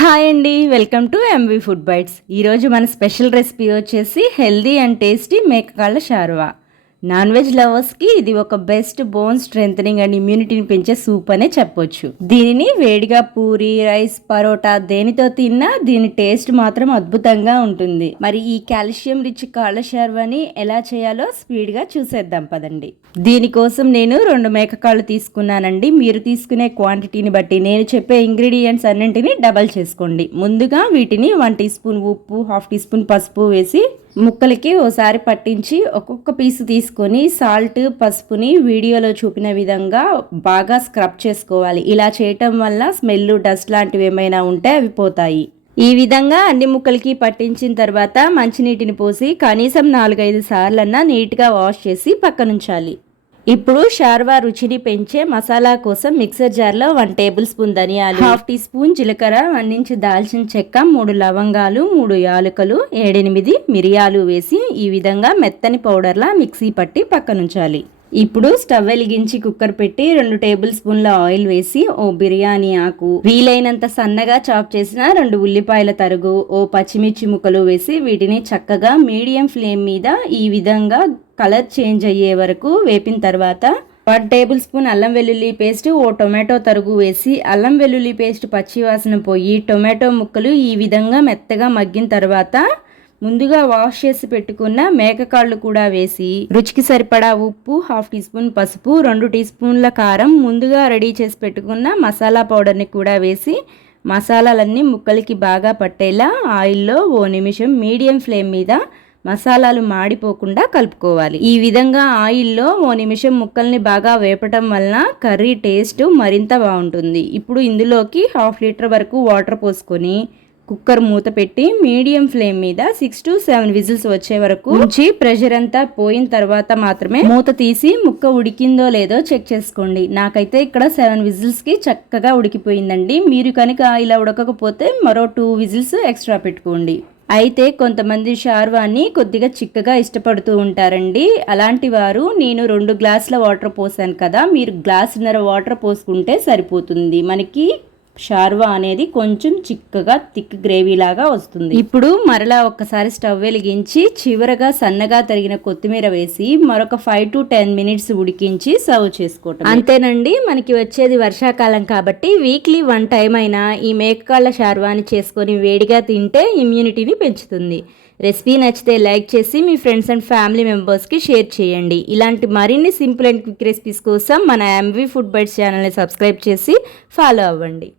Hi అండి, welcome to MV food bites. ఈరోజు మన స్పెషల్ రెసిపీ వచ్చేసి హెల్దీ అండ్ టేస్టీ మేకకాళ్ళ షార్వా. నాన్ వెజ్ లవర్స్కి ఇది ఒక బెస్ట్ బోన్ స్ట్రెంథనింగ్ అండ్ ఇమ్యూనిటీని పెంచే సూప్ అనే చెప్పొచ్చు. దీనిని వేడిగా పూరి, రైస్, పరోటా దేనితో తిన్నా దీని టేస్ట్ మాత్రం అద్భుతంగా ఉంటుంది. మరి ఈ కాల్షియం రిచ్ కాళ్ళ షార్వాని ఎలా చేయాలో స్పీడ్గా చూసేద్దాం పదండి. దీనికోసం నేను 2 మేకకాళ్ళు తీసుకున్నానండి. మీరు తీసుకునే క్వాంటిటీని బట్టి నేను చెప్పే ఇంగ్రీడియంట్స్ అన్నింటినీ డబల్ చేసుకోండి. ముందుగా వీటిని 1 టీ స్పూన్ ఉప్పు, 1/2 టీ స్పూన్ పసుపు వేసి ముక్కలకి ఓసారి పట్టించి ఒక్కొక్క పీసు తీసుకొని సాల్ట్, పసుపుని వీడియోలో చూపిన విధంగా బాగా స్క్రబ్ చేసుకోవాలి. ఇలా చేయటం వల్ల స్మెల్, డస్ట్ లాంటివి ఏమైనా ఉంటే అవి పోతాయి. ఈ విధంగా అన్ని ముక్కలకి పట్టించిన తర్వాత మంచినీటిని పోసి కనీసం 4-5 సార్లన్నా నీట్గా వాష్ చేసి పక్కనుంచాలి. ఇప్పుడు షార్వా రుచిని పెంచే మసాలా కోసం మిక్సర్ జార్లో 1 టేబుల్ స్పూన్ ధనియాలు, 1/2 టీ స్పూన్ జీలకర్ర, 1 ఇంచ్ దాల్చిన చెక్క, 3 లవంగాలు, 3 యాలకులు, 7-8 మిరియాలు వేసి ఈ విధంగా మెత్తని పౌడర్లా మిక్సీ పట్టి పక్కనుంచాలి. ఇప్పుడు స్టవ్ వెలిగించి కుక్కర్ పెట్టి 2 టేబుల్ స్పూన్ల ఆయిల్ వేసి ఓ బిర్యానీ ఆకు, వీలైనంత సన్నగా చాప్ చేసిన 2 ఉల్లిపాయల తరుగు, ఓ పచ్చిమిర్చి ముక్కలు వేసి వీటిని చక్కగా మీడియం ఫ్లేమ్ మీద ఈ విధంగా కలర్ చేంజ్ అయ్యే వరకు వేపిన తర్వాత 1 టేబుల్ స్పూన్ అల్లం వెల్లుల్లి పేస్ట్, ఓ టొమాటో తరుగు వేసి అల్లం వెల్లుల్లి పేస్ట్ పచ్చివాసన పోయి టొమాటో ముక్కలు ఈ విధంగా మెత్తగా మగ్గిన తర్వాత ముందుగా వాష్ చేసి పెట్టుకున్న మేకకాళ్ళు కూడా వేసి రుచికి సరిపడా ఉప్పు, 1/2 టీ స్పూన్ పసుపు, 2 టీ స్పూన్ల కారం, ముందుగా రెడీ చేసి పెట్టుకున్న మసాలా పౌడర్ని కూడా వేసి మసాలాలన్నీ ముక్కలకి బాగా పట్టేలా ఆయిల్లో ఓ నిమిషం మీడియం ఫ్లేమ్ మీద మసాలాలు మాడిపోకుండా కలుపుకోవాలి. ఈ విధంగా ఆయిల్లో ఓ నిమిషం ముక్కల్ని బాగా వేపటం వలన కర్రీ టేస్ట్ మరింత బాగుంటుంది. ఇప్పుడు ఇందులోకి 1/2 లీటర్ వరకు వాటర్ పోసుకొని కుక్కర్ మూత పెట్టి మీడియం ఫ్లేమ్ మీద 6 to 7 విజిల్స్ వచ్చే వరకు ఉంచి ప్రెషర్ అంతా పోయిన తర్వాత మాత్రమే మూత తీసి ముక్క ఉడికిందో లేదో చెక్ చేసుకోండి. నాకైతే ఇక్కడ 7 విజిల్స్కి చక్కగా ఉడికిపోయిందండి. మీరు కనుక ఇలా ఉడకకపోతే మరో 2 విజిల్స్ ఎక్స్ట్రా పెట్టుకోండి. అయితే కొంతమంది షార్వాని కొద్దిగా చిక్కగా ఇష్టపడుతూ ఉంటారండి. అలాంటి వారు నేను 2 గ్లాసుల వాటర్ పోసాను కదా, మీరు గ్లాసున్నర వాటర్ పోసుకుంటే సరిపోతుంది. మనకి షార్వా అనేది కొంచెం చిక్కగా థిక్ గ్రేవీ లాగా వస్తుంది. ఇప్పుడు మరలా ఒక్కసారి స్టవ్ వెలిగించి చివరగా సన్నగా తరిగిన కొత్తిమీర వేసి మరొక 5 to 10 మినిట్స్ ఉడికించి సర్వ్ చేసుకోవటం. అంతేనండి. మనకి వచ్చేది వర్షాకాలం కాబట్టి వీక్లీ 1 టైం అయినా ఈ మేకకాళ్ళ షార్వాని చేసుకొని వేడిగా తింటే ఇమ్యూనిటీని పెంచుతుంది. రెసిపీ నచ్చితే లైక్ చేసి మీ ఫ్రెండ్స్ అండ్ ఫ్యామిలీ మెంబర్స్కి షేర్ చేయండి. ఇలాంటి మరిన్ని సింపుల్ అండ్ క్విక్ రెసిపీస్ కోసం మన ఎంవి ఫుడ్ బైట్స్ ఛానల్ని సబ్స్క్రైబ్ చేసి ఫాలో అవ్వండి.